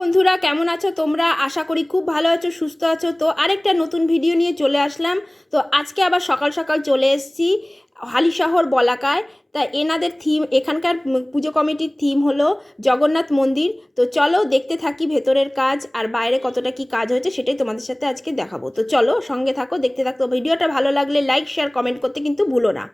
বন্ধুরা কেমন আছো তোমরা? আশা করি খুব ভালো আছো, সুস্থ আছো। তো আরেকটা নতুন ভিডিও নিয়ে চলে আসলাম। তো আজকে আবার সকাল সকাল চলে এসেছি হালিশহর বলাকায়। তা এনাদের থিম, এখানকার পুজো কমিটির থিম হলো জগন্নাথ মন্দির। তো চলো দেখতে থাকি ভেতরের কাজ আর বাইরে কতটা কি কাজ হয়েছে সেটাই তোমাদের সাথে আজকে দেখাবো। তো চলো সঙ্গে থাকো, দেখতে থাকো। ভিডিওটা ভালো লাগলে লাইক শেয়ার কমেন্ট করতে কিন্তু ভুলো না।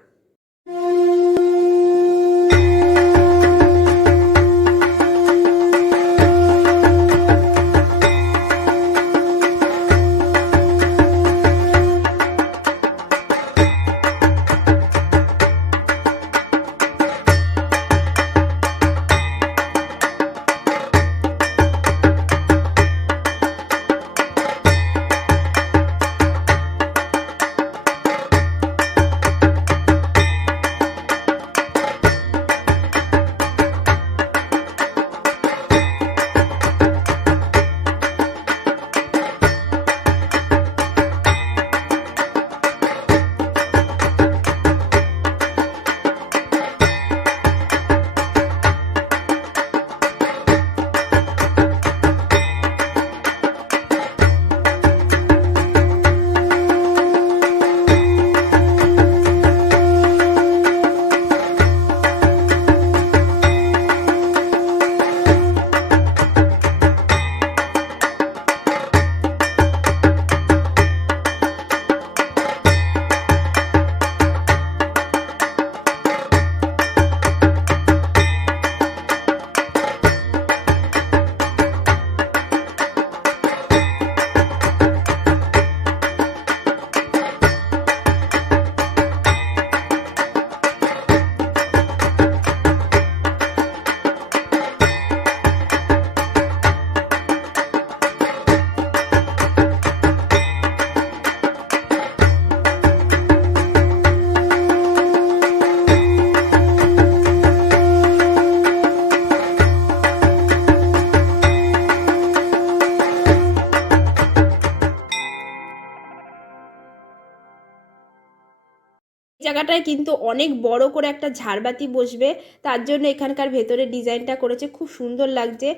জায়গাটায় কিন্তু অনেক বড় করে একটা ঝাড়বাতি বসবে, তার জন্য এখানকার ভেতরে ডিজাইনটা করেছে, খুব সুন্দর লাগছে।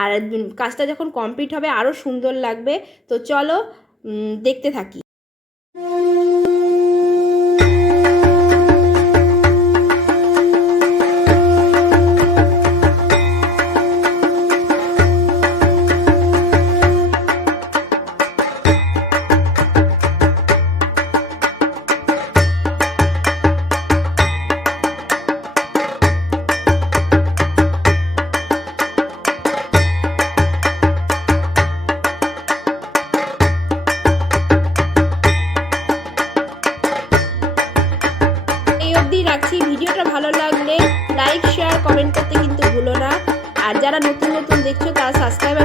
আর কাজটা যখন কমপ্লিট হবে আরও সুন্দর লাগবে। তো চলো দেখতে থাকি। রাখছি। ভিডিওটা ভালো লাগলে লাইক শেয়ার কমেন্ট করতে কিন্তু ভুলো না। আর যারা নতুন নতুন দেখছো তারা সাবস্ক্রাইব